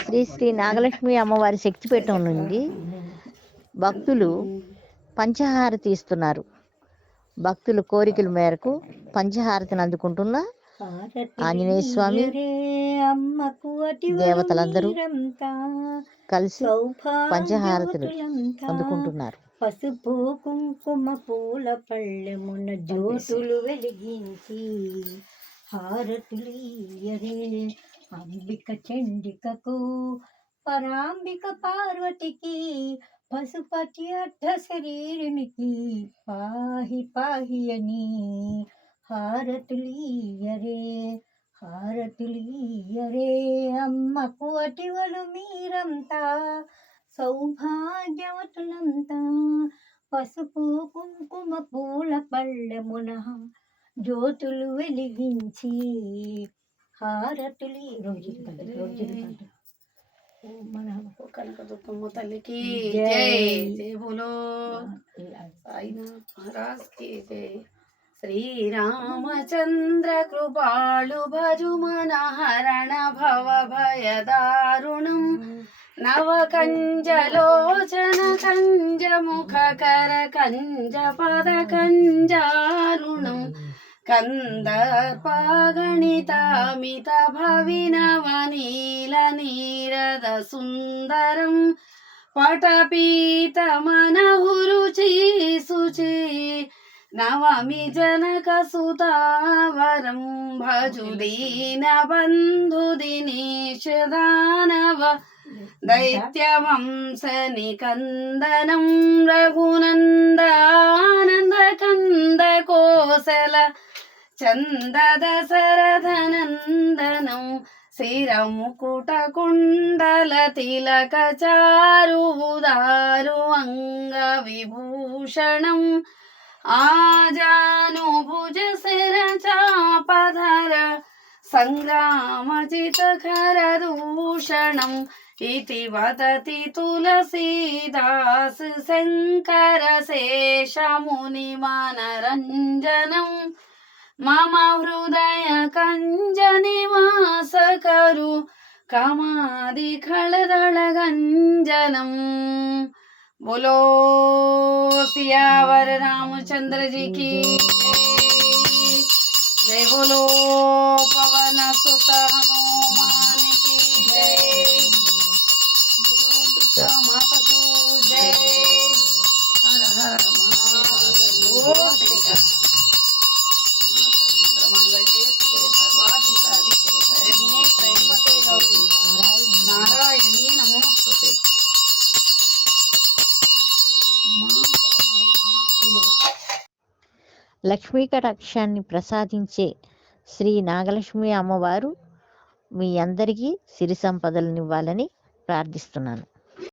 శ్రీ శ్రీ నాగలక్ష్మి అమ్మవారి శక్తిపీఠం నుండి భక్తులు పంచహారతి ఇస్తున్నారు భక్తుల కోరికల మేరకు పంచహారతిని అందుకుంటున్న ఆంజనేయ స్వామి దేవతలందరూ కలిసి పంచహారతులు అందుకుంటున్నారు. పసుపు కుంకుమ పూల పళ్ళెమున జ్యోతులు వెలిగించి హారతులీయరే అంబిక చండికకు పరాంబిక పార్వతికి పశుపతి అర్థ శరీరునికి పాహి పాహి అని హారతులీయరే హారతులీయరే అమ్మకు అటివలు మీరంతా సౌభాగ్యవతులంతా పసుపు కుంకుమ పూల పళ్ళెమున జ్యోతులు వెలిగించి హారతులి కాదు, కాదు. ఓ మన కనక దుర్గమ్మ తల్లికి జై. జై బోలో. సాయినాథ్ మహారాజ్కి జై. శ్రీరామచంద్ర కృపాళు భజుమన హరణ భవ భయ దారుణం. నవ కంజలోచన కంజ ముఖ కర కంజ పద కంజారుణం భవిన వనీల నీరద సుందరం పటపీత మనహురుచి శుచి నవమి జనక సుతావరం భజుదీన బంధు దినేశ దానవ దైత్యవంశ నికందనం రఘునందానంద కంద కోసల చందద శరధనందనం శిరముకుట కుండల తిలక చారు ఉదారు అంగ విభూషణం ఆజాను భుజ శిర చాపధర సంగ్రామచితకర దూషణం ఇతి వదతి తులసీదాస్ శంకర శేషముని మనరంజనం మమ హృదయ కంజనివాసకరు కమాది కళదళ గంజనం. బోలో సియావర రామచంద్ర జీ కి జై. బోలో పవన సుత హనుమాన్కి జై. లక్ష్మీ కటాక్షాన్ని ప్రసాదించే శ్రీ నాగలక్ష్మి అమ్మవారు మీ అందరికీ సిరి సంపదలను ఇవ్వాలని ప్రార్థిస్తున్నాను.